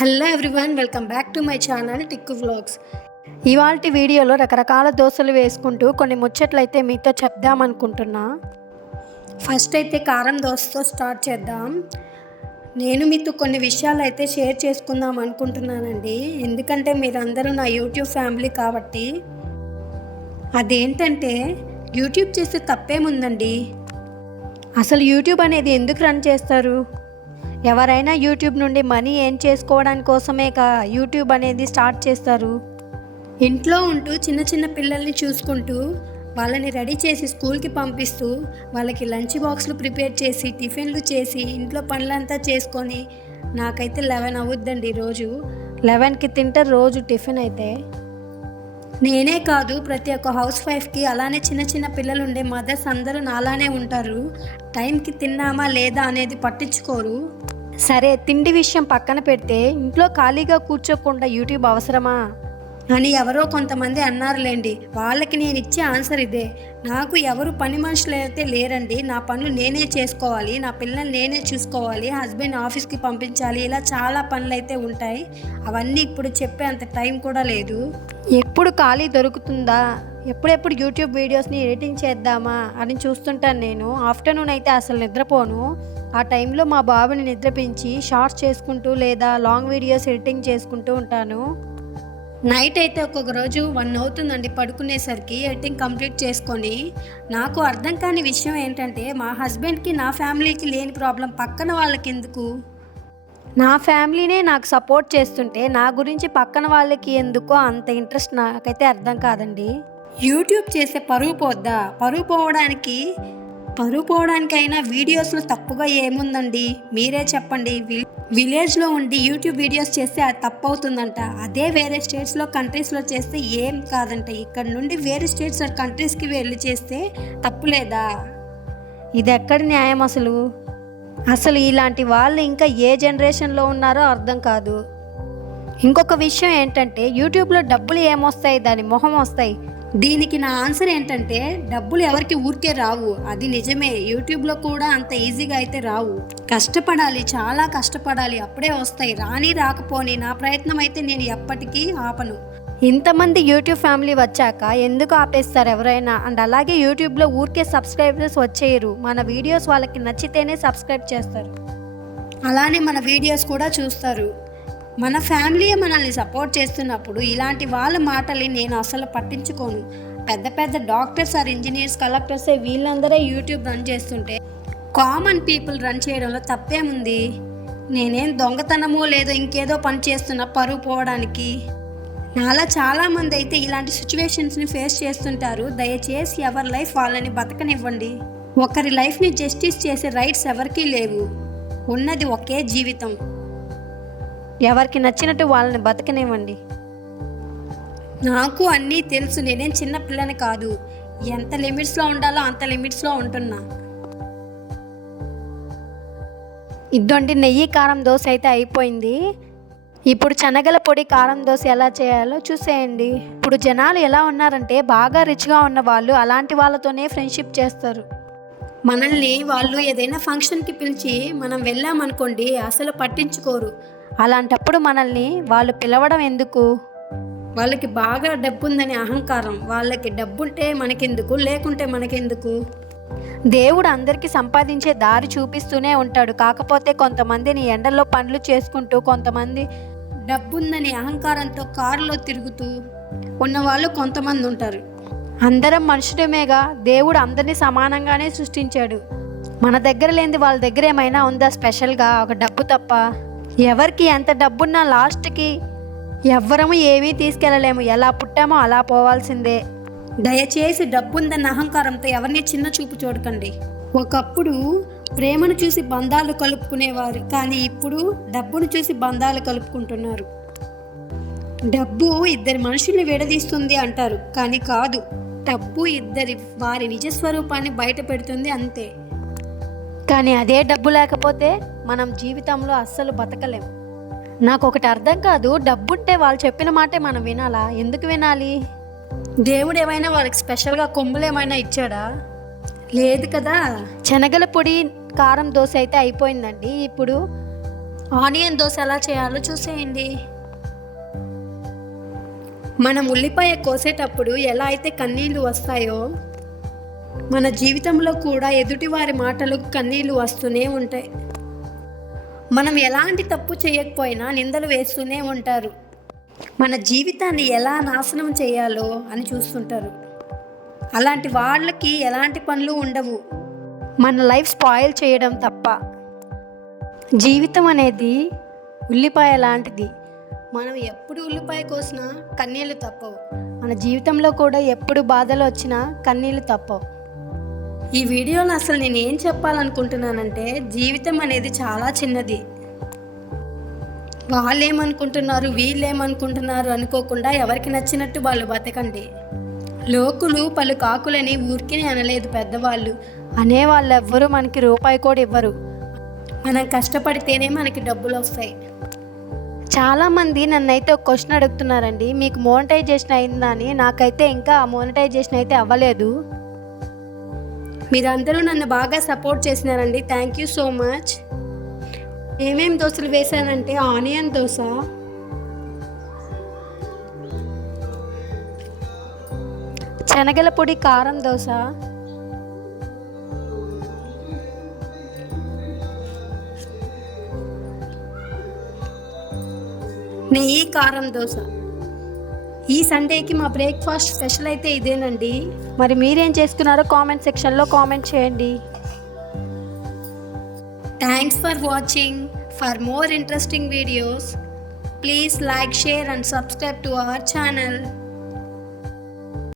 Hello everyone welcome back to my channel Tikku vlogs. ఇవాళ వీడియోలో రకరకాల దోశలు వేసుకుంటూ కొన్ని ముచ్చట్లు అయితే మీతో చెప్దామనుకుంటున్నా ఫస్ట్ అయితే కారం దోశతో స్టార్ట్ చేద్దాం. నేను మీతో కొన్ని విషయాలు అయితే షేర్ చేసుకుందాం అనుకుంటున్నానండి. ఎందుకంటే మీరందరూ నా యూట్యూబ్ ఫ్యామిలీ కాబట్టి. అదేంటంటే యూట్యూబ్ చేస్తే తప్పేముందండి? అసలు యూట్యూబ్ అనేది ఎందుకు రన్ చేస్తారు? ఎవరైనా యూట్యూబ్ నుండి మనీ ఏం చేసుకోవడానికి కోసమే కా యూట్యూబ్ అనేది స్టార్ట్ చేస్తారు? ఇంట్లో ఉంటూ చిన్న చిన్న పిల్లల్ని చూసుకుంటూ వాళ్ళని రెడీ చేసి స్కూల్కి పంపిస్తూ వాళ్ళకి లంచ్ బాక్స్లు ప్రిపేర్ చేసి టిఫిన్లు చేసి ఇంట్లో పనులంతా చేసుకొని నాకైతే లెవెన్ అవుద్దండి రోజు. లెవెన్కి తింటే రోజు టిఫిన్ అయితే? నేనే కాదు ప్రతి ఒక్క హౌస్ వైఫ్కి అలానే చిన్న చిన్న పిల్లలు ఉండే మదర్స్ అందరూ నాలానే ఉంటారు. టైంకి తిన్నామా లేదా అనేది పట్టించుకోరు. సరే తిండి విషయం పక్కన పెడితే ఇంట్లో ఖాళీగా కూర్చోకుండా యూట్యూబ్ అవసరమా? అని ఎవరో కొంతమంది అన్నారులేండి. వాళ్ళకి నేను ఇచ్చే ఆన్సర్ ఇదే. నాకు ఎవరు పని మనుషులు అయితే లేరండి. నా పనులు నేనే చేసుకోవాలి. నా పిల్లల్ని నేనే చూసుకోవాలి. హస్బెండ్ ఆఫీస్కి పంపించాలి. ఇలా చాలా పనులు అయితే ఉంటాయి. అవన్నీ ఇప్పుడు చెప్పే అంత టైం కూడా లేదు. ఎప్పుడు ఖాళీ దొరుకుతుందా? ఎప్పుడెప్పుడు యూట్యూబ్ వీడియోస్ని ఎడిటింగ్ చేద్దామా అని చూస్తుంటాను నేను. ఆఫ్టర్నూన్ అయితే అసలు నిద్రపోను. ఆ టైంలో మా బాబుని నిద్రపించి షార్ట్స్ చేసుకుంటూ లేదా లాంగ్ వీడియోస్ ఎడిటింగ్ చేసుకుంటూ ఉంటాను. నైట్ అయితే ఒక్కొక్క రోజు వన్ అవుతుందండి పడుకునేసరికి. ఎడిటింగ్ కంప్లీట్ చేసుకొని నాకు అర్థం కాని విషయం ఏంటంటే మా హస్బెండ్కి నా ఫ్యామిలీకి లేని ప్రాబ్లం పక్కన వాళ్ళకి ఎందుకు నా ఫ్యామిలీనే నాకు సపోర్ట్ చేస్తుంటే నా గురించి పక్కన వాళ్ళకి ఎందుకో అంత ఇంట్రెస్ట్ నాకైతే అర్థం కాదండి. యూట్యూబ్ చేసే పరువు పోద్దా? పరువు పోవడానికి పరువు పోవడానికైనా వీడియోస్లో తప్పుగా ఏముందండి? మీరే చెప్పండి. వి- విలేజ్లో ఉండి యూట్యూబ్ వీడియోస్ చేస్తే అది తప్పు అవుతుందంట అదే వేరే స్టేట్స్లో కంట్రీస్లో చేస్తే ఏం కాదంట. ఇక్కడ నుండి వేరే స్టేట్స్ కంట్రీస్కి వెళ్ళి చేస్తే తప్పు లేదా ఇది ఎక్కడ న్యాయం అసలు? అసలు ఇలాంటి వాళ్ళు ఇంకా ఏ జనరేషన్లో ఉన్నారో అర్థం కాదు. ఇంకొక విషయం ఏంటంటే యూట్యూబ్లో డబ్బులు ఏమొస్తాయి? దాని మొహం వస్తాయి. దీనికి నా ఆన్సర్ ఏంటంటే డబ్బులు ఎవరికి ఊరికే రావు. అది నిజమే. యూట్యూబ్లో కూడా అంత ఈజీగా అయితే రావు. కష్టపడాలి చాలా కష్టపడాలి. అప్పుడే వస్తాయి. రాని రాకపోని నా ప్రయత్నం అయితే నేను ఎప్పటికీ ఆపను. ఇంతమంది యూట్యూబ్ ఫ్యామిలీ వచ్చాక ఎందుకు ఆపేస్తారు ఎవరైనా? అండ్ అలాగే యూట్యూబ్లో ఊరికే సబ్స్క్రైబర్స్ వచ్చేయరు. మన వీడియోస్ వాళ్ళకి నచ్చితేనే సబ్స్క్రైబ్ చేస్తారు. అలానే మన వీడియోస్ కూడా చూస్తారు. మన ఫ్యామిలీ మనల్ని సపోర్ట్ చేస్తున్నప్పుడు ఇలాంటి వాళ్ళ మాటల్ని నేను అసలు పట్టించుకోను. పెద్ద పెద్ద డాక్టర్స్ ఆర్ ఇంజనీర్స్ కలెక్టర్స్ వీళ్ళందరే యూట్యూబ్ రన్ చేస్తుంటే కామన్ పీపుల్ రన్ చేయడంలో తప్పేముంది? నేనేం దొంగతనమో లేదో ఇంకేదో పని చేస్తున్నా పరువు పోవడానికి. నాలా చాలామంది అయితే ఇలాంటి సిచ్యువేషన్స్ని ఫేస్ చేస్తుంటారు. దయచేసి ఎవరి లైఫ్ వాళ్ళని బతకనివ్వండి. ఒకరి లైఫ్ని జస్టిస్ చేసే రైట్స్ ఎవరికీ లేవు. ఉన్నది ఒకే జీవితం. ఎవరికి నచ్చినట్టు వాళ్ళని బతకనివ్వండి. నాకు అన్నీ తెలుసు. నేనేం చిన్న పిల్లని కాదు. ఎంత లిమిట్స్లో ఉండాలో అంత లిమిట్స్లో ఉంటున్నా. ఇద్దండి నెయ్యి కారం దోశ అయితే అయిపోయింది. ఇప్పుడు శనగల పొడి కారం దోశ ఎలా చేయాలో చూసేయండి. ఇప్పుడు జనాలు ఎలా ఉన్నారంటే బాగా రిచ్గా ఉన్న వాళ్ళు అలాంటి వాళ్ళతోనే ఫ్రెండ్షిప్ చేస్తారు. మనల్ని వాళ్ళు ఏదైనా ఫంక్షన్కి పిలిచి మనం వెళ్ళామనుకోండి అసలు పట్టించుకోరు. అలాంటప్పుడు మనల్ని వాళ్ళు పిలవడం ఎందుకు? వాళ్ళకి బాగా డబ్బు ఉందని అహంకారం. వాళ్ళకి డబ్బుంటే మనకెందుకు? లేకుంటే మనకెందుకు? దేవుడు అందరికీ సంపాదించే దారి చూపిస్తూనే ఉంటాడు. కాకపోతే కొంతమందిని ఎండల్లో పనులు చేసుకుంటూ కొంతమంది డబ్బుందని అహంకారంతో కారులో తిరుగుతూ ఉన్నవాళ్ళు కొంతమంది ఉంటారు. అందరం మనుషులమేగా దేవుడు అందరినీ సమానంగానే సృష్టించాడు. మన దగ్గర లేనిది వాళ్ళ దగ్గర ఏమైనా ఉందా స్పెషల్గా? ఒక డబ్బు తప్ప. ఎవరికి ఎంత డబ్బున్నా లాస్ట్కి ఎవ్వరము ఏమీ తీసుకెళ్ళలేము. ఎలా పుట్టామో అలా పోవాల్సిందే. దయచేసి డబ్బుందన్న అహంకారంతో ఎవరిని చిన్న చూపు చూడకండి. ఒకప్పుడు ప్రేమను చూసి బంధాలు కలుపుకునేవారు కానీ ఇప్పుడు డబ్బును చూసి బంధాలు కలుపుకుంటున్నారు. డబ్బు ఇద్దరి మనుషుల్ని విడదీస్తుంది అంటారు కానీ కాదు. డబ్బు ఇద్దరి వారి నిజస్వరూపాన్ని బయట పెడుతుంది అంతే. కానీ అదే డబ్బు లేకపోతే మనం జీవితంలో అస్సలు బతకలేం. నాకు ఒకటి అర్థం కాదు డబ్బుంటే వాళ్ళు చెప్పిన మాటే మనం వినాలా? ఎందుకు వినాలి? దేవుడు ఏమైనా వారికి స్పెషల్గా కొమ్ములు ఏమైనా ఇచ్చాడా? లేదు కదా. శనగల పొడి కారం దోశ అయితే అయిపోయిందండి. ఇప్పుడు ఆనియన్ దోశ ఎలా చేయాలో చూసేయండి. మనం ఉల్లిపాయ కోసేటప్పుడు ఎలా అయితే కన్నీళ్ళు వస్తాయో మన జీవితంలో కూడా ఎదుటివారి మాటలకు కన్నీళ్ళు వస్తూనే ఉంటాయి. మనం ఎలాంటి తప్పు చేయకపోయినా నిందలు వేస్తూనే ఉంటారు. మన జీవితాన్ని ఎలా నాశనం చేయాలో అని చూస్తుంటారు. అలాంటి వాళ్ళకి ఎలాంటి పనులు ఉండవు. మన లైఫ్ స్పాయిల్ చేయడం తప్ప. జీవితం అనేది ఉల్లిపాయ లాంటిది. మనం ఎప్పుడు ఉల్లిపాయ కోసినా కన్నీళ్ళు తప్పవు. మన జీవితంలో కూడా ఎప్పుడు బాధలు వచ్చినా కన్నీళ్ళు తప్పవు. ఈ వీడియోలో అసలు నేను ఏం చెప్పాలనుకుంటున్నానంటే జీవితం అనేది చాలా చిన్నది. వాళ్ళు ఏమనుకుంటున్నారు వీళ్ళు ఏమనుకుంటున్నారు అనుకోకుండా ఎవరికి నచ్చినట్టు వాళ్ళు బతకండి. లోకులు పలు కాకులని ఊరికిని అనలేదు పెద్దవాళ్ళు. అనే వాళ్ళు ఎవ్వరూ మనకి రూపాయి కూడా ఇవ్వరు. మనం కష్టపడితేనే మనకి డబ్బులు వస్తాయి. చాలామంది నన్నైతే ఒక క్వశ్చన్ అడుగుతున్నారండి మీకు మోనటైజేషన్ అయిందా అని. నాకైతే ఇంకా మోనటైజేషన్ అయితే అవ్వలేదు. మీరందరూ నన్ను బాగా సపోర్ట్ చేసినారండి. థ్యాంక్ యూ సో మచ్ ఏమేమి దోశలు వేశానంటే ఆనియన్ దోశ. శనగల పొడి కారం దోశ. నెయ్యి కారం దోశ. ఈ సండేకి మా బ్రేక్ఫాస్ట్ స్పెషల్ అయితే ఇదేనండి. మరి మీరేం చేసుకున్నారో కామెంట్ సెక్షన్లో కామెంట్ చేయండి. Thanks for watching for more interesting videos please like share and subscribe to our channel